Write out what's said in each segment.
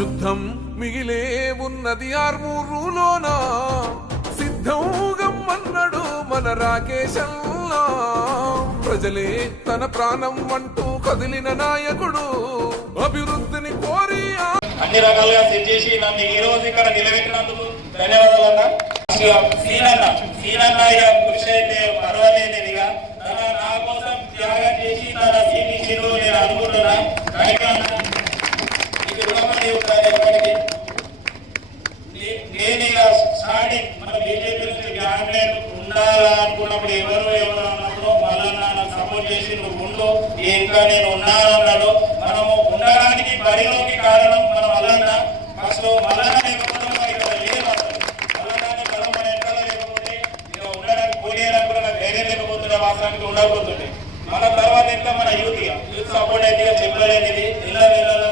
యుద్ధం మిగిలే ఉన్నది ఆర్మూరులోన సిద్ధం గమ్మన్నడు మన రాకేశల్లా ప్రజలే తన ప్రాణం అంటూ కదిలిన నాయకుడు అభివృద్ధిని కోరి అన్ని రకాలుగా సెట్ చేసి నన్ను ఈ రోజు ఇక్కడ నిలబెట్టినందుకు ధన్యవాదాలన్నా. సీనన్న కృషి అయితే పర్వాలేనిదిగా నా కోసం త్యాగం చేసి తన సీట్ ఇచ్చిండ్రు నేను అనుకుంటున్నా. ఇది రుణపడి ఉంటాను ఎప్పటికీ. నేను ఇక స్టార్టింగ్ మన బీజేపీ నుంచి క్యాండిడేట్ ఉండాలా అనుకున్నప్పుడు ఎవరు అన్నప్పుడు మళ్ళా నాకు సపోర్ట్ చేసి నువ్వు ఉండు ఇంకా నేను ఉన్నాను అన్నాడు. మనము ఉండడానికి బరిలోకి కారణం మన మల్లన్న. ఫస్ట్ మల్లన్న లేకపోతే ఇక్కడ లేదు అసలు. మల్లన్నాన్ని బలం మన వెనకాల లేకపోతే ఇక ఉండడానికి పోనీయడానికి కూడా నాకు ధైర్యం లేకపోతుండే, వాస్తవానికి ఉండకపోతుండే. మన తర్వాత ఇంకా మన యూత్ సపోర్ట్ అయితే చెప్పలేనిది. ఇళ్ళ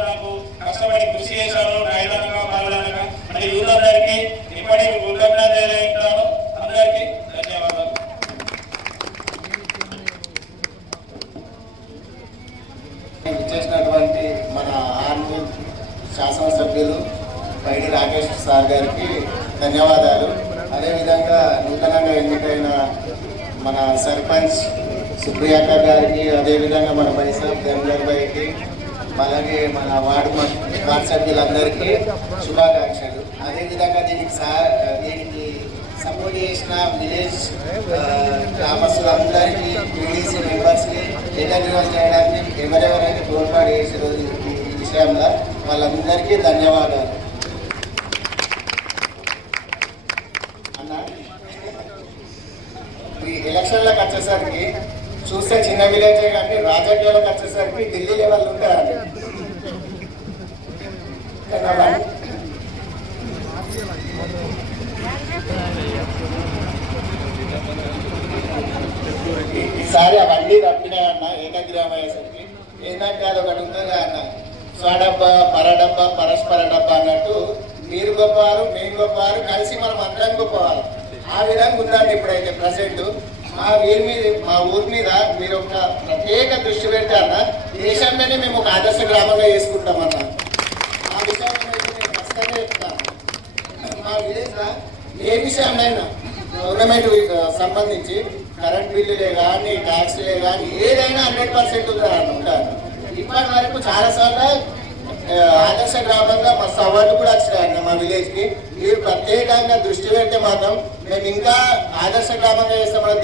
నాకు కష్టపడి కృషి చేశాను రైతులుగా మల్లన్నగా. మన యూత్ అందరికీ ఇప్పటికీ కృతజ్ఞతలు చెప్తాను. అందరికీ ధన్యవాదాలు. ఇచ్చేసినటువంటి మన ఆర్మీ శాసనసభ్యులు పైడి రాకేష్ సార్ గారికి ధన్యవాదాలు. అదేవిధంగా నూతనంగా ఎన్నికైన మన సర్పంచ్ సుప్రియాక గారికి, అదేవిధంగా మన వైసాబ్ గంగర్ భాయ్కి, అలాగే మన వార్డు సభ్యులందరికీ శుభాకాంక్షలు. అదేవిధంగా దీనికి సపోర్ట్ చేసిన విలేజ్ గ్రామస్తులందరికీ, పీడీసీ మెంబర్స్కి ఏకగ్రీవం చేయడానికి ఎవరెవరైతే తోడ్పాటు చేసారో ఈ విషయంలో వాళ్ళందరికీ ధన్యవాదాలు. అన్న ఈ ఎలక్షన్లకు వచ్చేసరికి చూస్తే చిన్న విలేజే కానీ రాజకీయాలకు వచ్చేసరికి ఢిల్లీ లెవెల్ ఉంటారండి. ఈసారి అవన్నీ తప్పినాయన్న ఏకగ్రీవం అయ్యేసరికి. ఏంటంటే అది ఒకటి ఉంటుంది అన్న, స్వడబ్బా పరడబ్బా పరస్పర డబ్బా అన్నట్టు మీరు గొప్పవారు మేము గొప్పవారు కలిసి మనం అందరం గొప్పవారు. ఆ విధంగా ఉందండి ఇప్పుడైతే ప్రజెంట్. మా ఊరి మీద మీరు ఒక ప్రత్యేక దృష్టి పెట్టారన్న, దేశంలోనే మేము ఒక ఆదర్శ గ్రామంగా చేసుకుంటామన్న. ఆ విషయంలో నేను ఖచ్చితంగా చెప్తాను. మా విలేజ్లో ఏ విషయంలో గవర్నమెంట్ సంబంధించి కరెంట్ బిల్లులే కానీ ట్యాక్స్లే కానీ ఏదైనా 100% ఉంటాను. ఇప్పటి వరకు చాలాసార్లు ఆదర్శ గ్రామంగా మస్తు అవార్డు కూడా వచ్చినాయన్న మా విలేజ్కి. మీరు ప్రత్యేకంగా దృష్టి పెడితే మాత్రం మేము ఇంకా ఆదర్శ గ్రామంగా చేస్తామన్న.